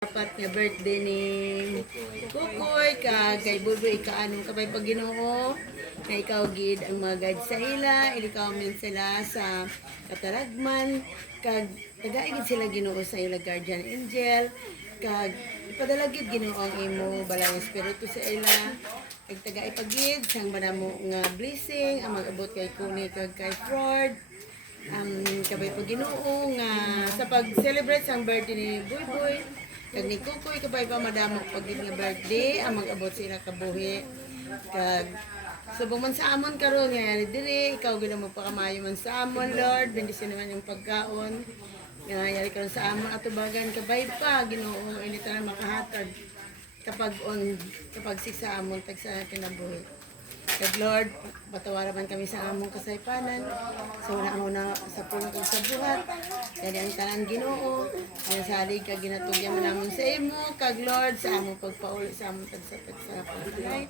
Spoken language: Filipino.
Dapat nga birthday ni Kukoy kay Buboy ikaanong kabay pag Ginoo nga ikaw gid ang mga guide sa ila ikaw men sila sa kataragman kag tagay gid sila Ginoo sa ila guardian angel kag ipadala gid Ginoo ang imo balang espiritu sa ila kag tagay pagid sang banamo nga blessing ang mag-abot kay Kuni kag kay Ford kabay pag Ginoo nga sa pag-celebrate sang birthday ni Buboy kag ni Kukoy kabay pa madamog pag nga birthday ang mag-abot sila kabuhi kag subong man sa amon karon nga diri ikaw gid ang magpakamayo man sa amon Lord bendisyon naman yung pagkaon nga yari karon sa amon atubagan kabay pa Ginoo ini tanan makahatag kapag sa amon tag sa kinabuhi kag Lord, patawaran man kami sa among kasaypanan. So una sa puno kag sa buhat. Kaya ang tanan Ginoo, ang salig kag ginatugyan man namin sa imo, kag Lord sa among pagpauli sa among tagsa pagbuhay.